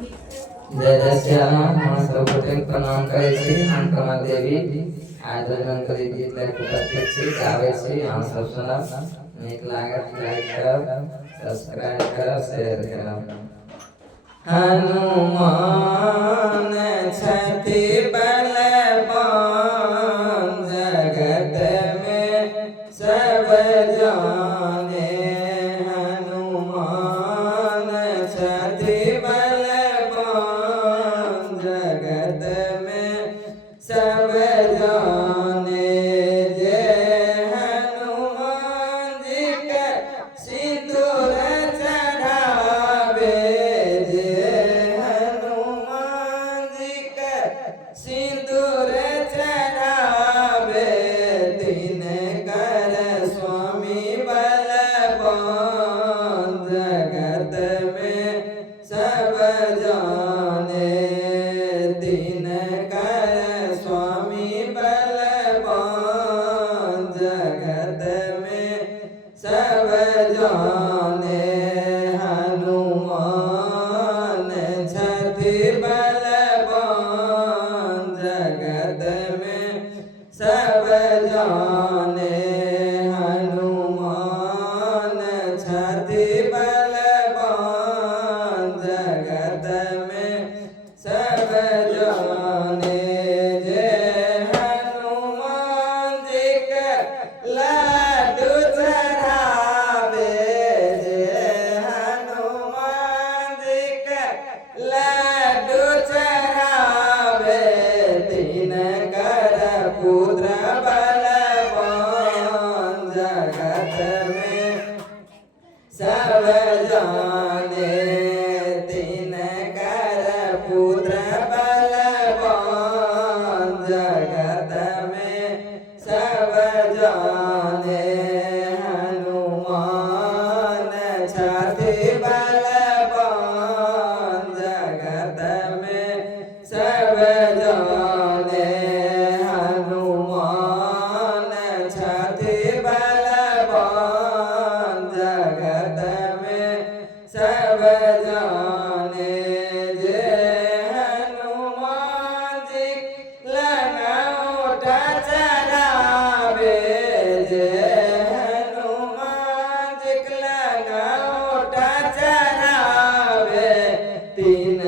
जय जय सियाराम। हम सब गोटे प्रणाम करे छी। हम कमल देवी आज जानकारी गीत लेके उपस्थित छी, गावे छी। हम सब सुनब, नीक लागत लाइक करब, सब्सक्राइब करब, शेयर करब। हनुमान छथि बलवान, जगत में सब जाने। हनुमान छथि बलवान, जगत में सब जाने। जे हनुमान जी के सिंदूर चढ़ावे, जे हनुमान जी के सिंदूर चढ़ावे, तिनकर स्वामी बलवान, जगत में सब जाने। तिनकर स्वामी बलवान, जगत में सब जाने। हनुमान छथि बलवान, जगत में सब जाने। हनुमान छथि बलवान, जगत में सब जाने। जे हनुमान जी के लाडू चढ़ावे, जे हनुमान जी के लाडू चढ़ावे, तिनकर पुत्र बलवान, जगत में सब जाने। तिनकर पुत्र बलवान, जगत में सब जाने। हनुमान छथि बलवान, जगत में सब जाने। हनुमान छथि बलवान, जगत में सब जाने। जे हनुमान जी लंगोटा चढ़ावे, जे हनुमान जी लंगोटा चढ़ावे, तिन